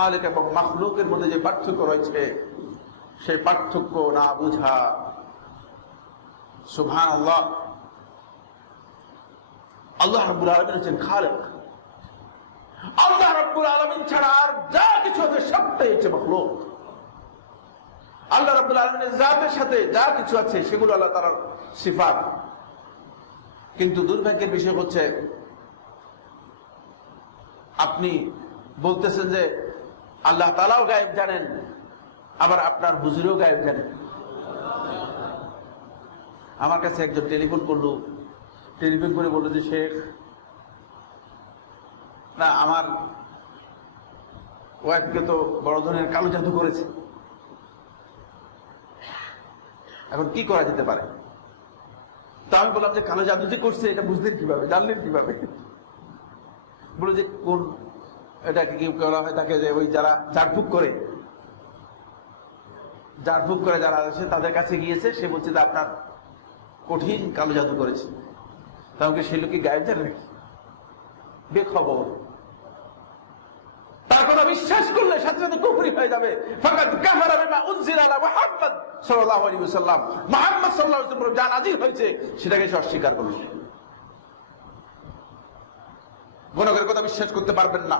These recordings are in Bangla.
মালিক এবং মাখলুকের মধ্যে যে পার্থক্য রয়েছে, সেই পার্থক্য না বুঝা সুভান আল্লাহ আল্লাহ রাব্বুল আলামিন হচ্ছেন খালেক। আল্লাহ রাব্বুল আলামিন ছাড়া আর যা কিছু আছে সবটাই হচ্ছে মাখলুক। আল্লাহ রাব্বুল আলামিনের জাতের সাথে যা কিছু আছে সেগুলো আল্লাহ তাআলার সিফাত। কিন্তু দুর্ভাগ্যের বিষয় হচ্ছে, আপনি বলতেছেন যে আল্লাহ তালাও গায়েব জানেন, আবার আপনার হুজুরেও গায়েব জানেন। আমার কাছে একজন টেলিফোন করল, টেলিফোন করে বলল যে, শেখ, না, আমার ওয়াইফকে তো বড় ধরনের কালো জাদু করেছে। এখন কি করা যেতে পারে? তা আমি বললাম যে, কালো জাদু যে করছে, এটা বুঝলেন কীভাবে? জানলেন কীভাবে? বলে যে, কোন এটাকে কি করা হয়? তাকে যে ওই যারা ঝাড়ফুক করে ঝাড়ফুক করে যারা আছে, তাদের কাছে গিয়েছে, সে বলছে যে আপনার কঠিন কালো জাদু করেছে। তাহলে সে লোকে গায়েব জানে নাকি? বেখবর। তার কথা বিশ্বাস করলে সাথে সাথে কুফরি হয়ে যাবে। ফাকাত কাফারা বিমা উনজিলা আলা মুহাম্মদ সাল্লাল্লাহু আলাইহি ওয়াসাল্লাম। মুহাম্মদ সাল্লাল্লাহু আলাইহি ওয়াসাল্লাম যা নাজিল হয়েছে, সেটাকে সে অস্বীকার করল। গণকের কথা বিশ্বাস করতে পারবেন না।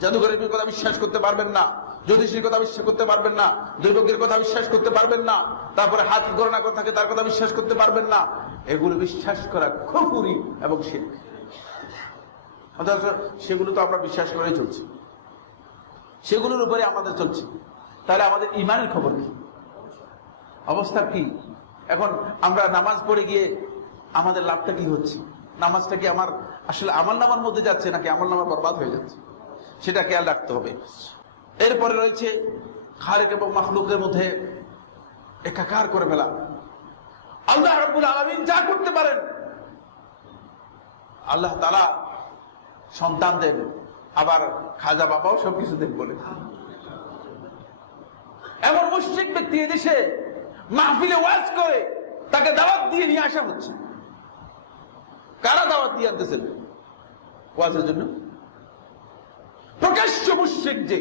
জাদুঘরের কথা বিশ্বাস করতে পারবেন না, জ্যোতিষীর কথা বিশ্বাস করতে পারবেন না, দৈবজ্ঞের কথা বিশ্বাস করতে পারবেন না, তারপরে হাত গণনা করে থাকে তার কথা বিশ্বাস করতে পারবেন না, এগুলো বিশ্বাস করা খুবই এবং শিল্প অথচ সেগুলো তো আমরা বিশ্বাস করেই চলছি। সেগুলোর উপরে আমাদের চলছে। তাহলে আমাদের ইমানের খবর কি? অবস্থা কি? এখন আমরা নামাজ পড়ে গিয়ে আমাদের লাভটা কি হচ্ছে? নামাজটা কি আমার, আসলে আমার নামার মধ্যে যাচ্ছে নাকি আমার নামা বরবাদ হয়ে যাচ্ছে? সেটা খেয়াল রাখতে হবে। এরপরে রয়েছে খালেক এবং মাখলুকের মধ্যে একাকার করে ফেলা। আল্লাহ রাব্বুল আলামিন যা করতে পারেন, আল্লাহ তালা সন্তান দেন, আবার খাজা বাবাও সবকিছু দেন বলে। এমন মুশ্রিক ব্যক্তি এদেশে মাহফিলে ওয়াজ করে, তাকে দাওয়াত দিয়ে নিয়ে আসা হচ্ছে। কারা দাওয়াত দিয়ে আনতেছেন ওয়াজের জন্য? প্রকাশ্য মুশ্রিক যে?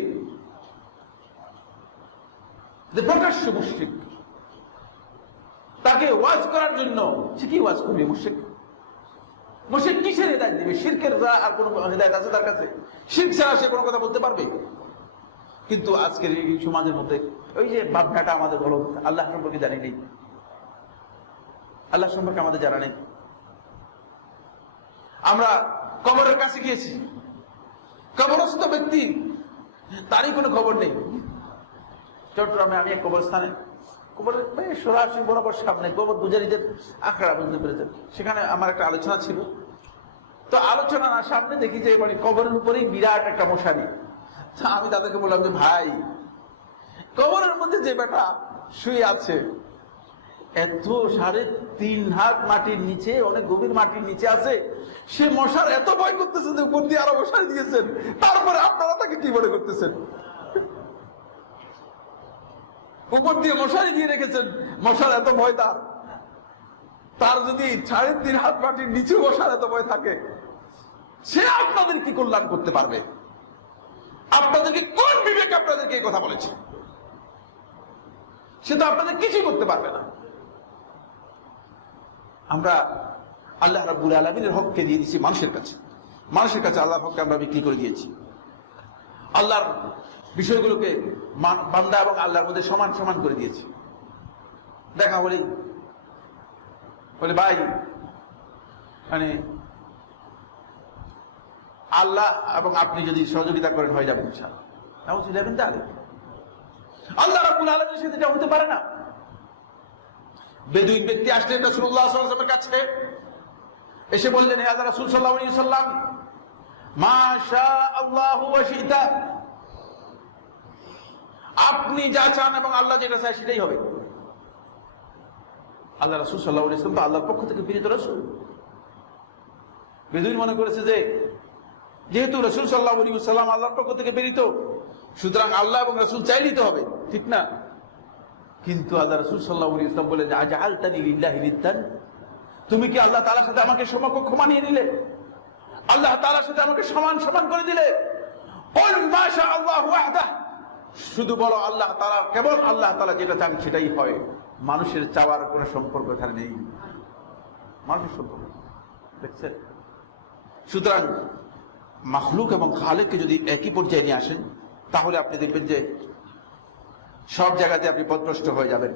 প্রকাশ্য মুশ্রিক। তাকে ওয়াজ করার জন্য সে কি ওয়াজ করবে, মুশ্রিক? মুশ্রিক কিসের হেদায়ত দিবে? শিরকের আর কোনো হেদায়ত আছে তার কাছে? শির ছাড়া সে কোনো কথা বলতে পারবে? কিন্তু আজকের এই সমাজের মধ্যে ওই যে ভাবনাটা আমাদের হলো আল্লাহ সম্পর্কে জানি নেই। আল্লাহ সম্পর্কে আমাদের জানা নেই। আমরা কবরের কাছে গিয়েছি। কবরস্থ ব্যক্তি, তারই কোনো খবর নেই। চট্টগ্রামে আমি এক কবরস্থানে, কবরের বেশ সরাসরি বরাবর সামনে, কবর পূজারীদের আখড়া বুঝতে পেরেছেন। সেখানে আমার একটা আলোচনা ছিল। তো আলোচনা না সামনে দেখি যে মানে কবরের উপরেই বিরাট একটা মশারি। আমি তাদেরকে বললাম যে, ভাই, কবরের মধ্যে যে বেটা শুয়ে আছে এত সাড়ে তিন হাত মাটির নিচে, অনেক গভীর মাটির নিচে আছে, সে মশার এত ভয় করতেছে যে উপর দিয়ে আরও মশারি দিয়েছেন। তারপরে আপনারা তাকে কি মনে করতেছেন? উপর দিয়ে মশারি দিয়ে রেখেছেন, মশার এত ভয় তার। তার যদি সাড়ে তিন হাত মাটির নিচে মশার এত ভয় থাকে, সে আপনাদের কি কল্যাণ করতে পারবে? আপনাদেরকে কোন বিবেক আপনাদেরকে এই কথা বলেছে? সে তো আপনাদের কিছুই করতে পারবে না। আমরা আল্লাহ রাবুল আলমিনের হককে দিয়ে দিয়েছি মানুষের কাছে। মানুষের কাছে আল্লাহর হককে আমরা বিক্রি করে দিয়েছি। আল্লাহর বিষয়গুলোকে বান্দা এবং আল্লাহর মধ্যে সমান সমান করে দিয়েছি। দেখা বলি বলে, ভাই মানে আল্লাহ এবং আপনি যদি সহযোগিতা করেন, হয়ে যাবেন তাহলে আল্লাহ রাবুল আলমের সাথে এটা হতে পারে না। বেদুইন ব্যক্তি আসলেন রসুল্লাহ সাল্লামের কাছে এসে বললেন, হে আল্লাহ রসুল সাল্লাহ আপনি যা চান এবং আল্লাহ যেটা চায় সেটাই হবে। আল্লাহ রসুল সাল্লাহ ইসলাম তো আল্লাহর পক্ষ থেকে বিনীত রসুল। বেদুইন মনে করেছে যে, যেহেতু রসুল সাল্লাহ সাল্লাম আল্লাহর পক্ষ থেকে বেরিত সুতরাং আল্লাহ এবং রসুল চাই নিতে হবে, ঠিক না? কিন্তু আল্লাহ রসুল সাল্লাহ ইসলাম বলে যে আজ আলতানি লিল্লাহিদান তুমি কি আল্লাহ তালার সাথে আমাকে সমকক্ষ মানিয়ে নিলে আল্লাহ তালার সাথে আমাকে সমান সমান করে দিলে? শুধু বলো আল্লাহ তালা কেবল আল্লাহ তালা যেটা চান সেটাই হয়। মানুষের চাওয়ার কোনো সম্পর্ক এখানে নেই। মানুষের সম্পর্ক। দেখছেন? সুতরাং মাখলুক এবং খালেককে যদি একই পর্যায়ে নিয়ে আসেন, তাহলে আপনি দেখবেন যে সব জায়গাতে আপনি পদভ্রষ্ট হয়ে যাবেন।